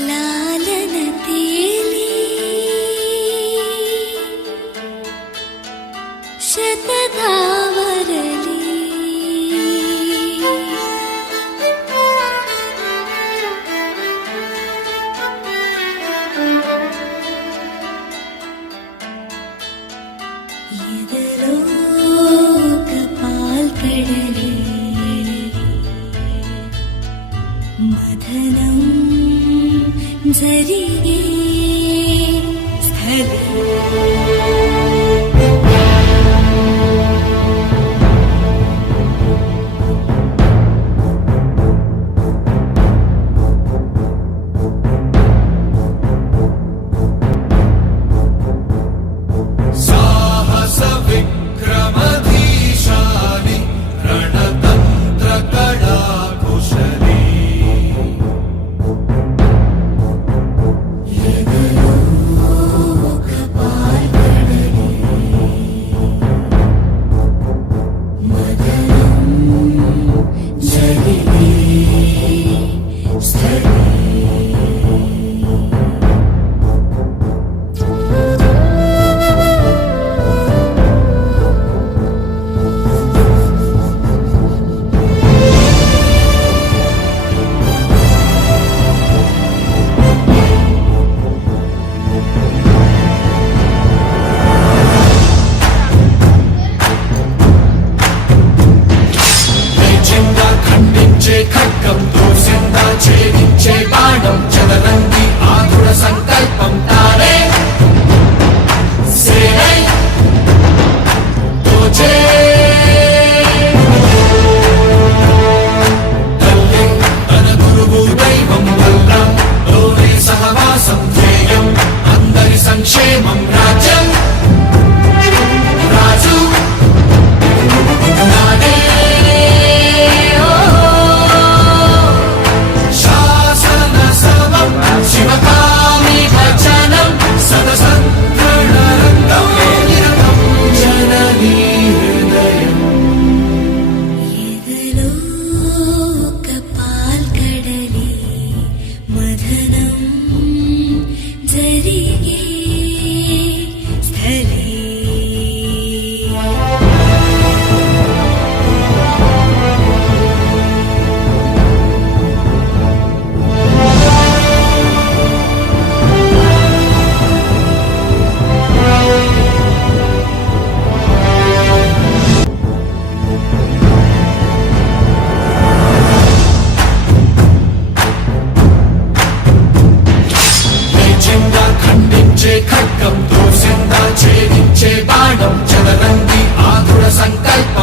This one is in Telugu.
లాలన తేలి శతధావరలి ఎదలో కపాల్కడలి మదనం జరిగే స్థలం సాహస విక్రమధీశాని రణతంత్ర కళా కుశలీ ఖడ్గం దూసిందా ఛేదించే బాణం చదరంగి ఆతుర సంకల్పం తానే సేనై తోచే తల్లి తన గురువు దైవం వల్ల లోనే సహవాసం ధ్యేయం అందరి సంక్షేమం రాజ్యం రాజు నానే శివకామి భజనం సదసంకృణరంగం నిరతం జననీ హృదయం ఎదలో కపాల్కడలి మదనం జరిగే స్థలే ఖడ్గం దూసిందా ఛేదించే బాణం చదరంగి ఆతుర సంకల్పం